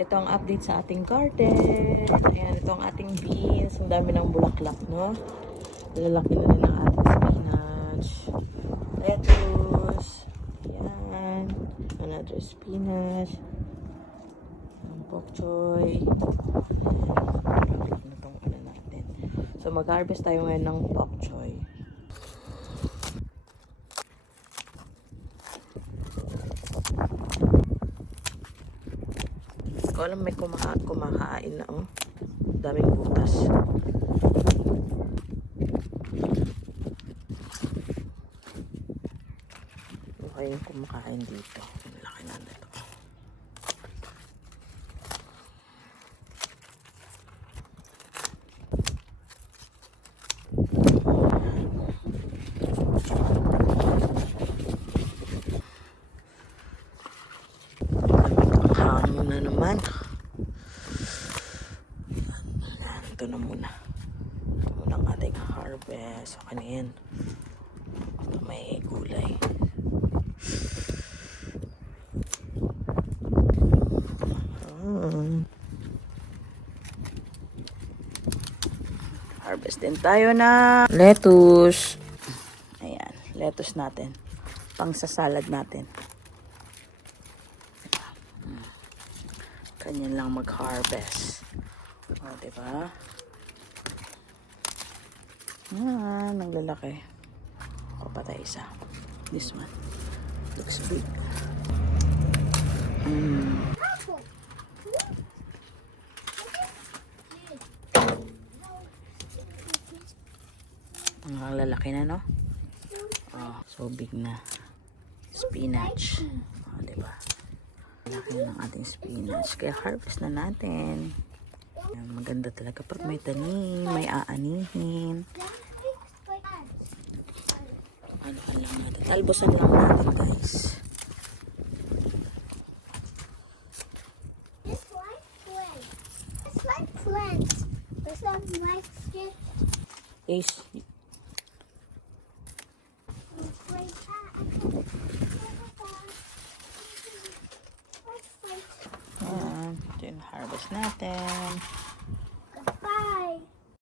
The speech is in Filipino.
Ito ang update sa ating garden. Ayan, ito ang ating beans. Ang dami ng bulaklak, no? Lalaki na rin ang ating spinach. Lettuce. Ayan. Another spinach. Ang bok choy. Natin. So, mag-harvest tayo ngayon ng bok choy. Ko alam may kumaka kumakain na oh. Daming butas. Kaya yung kumakain dito? Ang laki na na naman. Ito na muna. Ito muna ang ating harvest. So, kanyan. Ito may gulay. Mm. Harvest din tayo na lettuce. Ayan, lettuce natin. Pang sa salad natin. Kanyan lang mag-harvest. O, diba? Ah, naglalaki. Ako pa isa. This one. Looks big. Mm. Ang lalaki na, no? Oh, so big na. Spinach. Oh, diba? Laki ng ating spinach. Kaya harvest na natin. Maganda talaga pag may tanim, may aanihin. Ano lang natin. Talbosan lang natin, guys. It's yung harvest natin.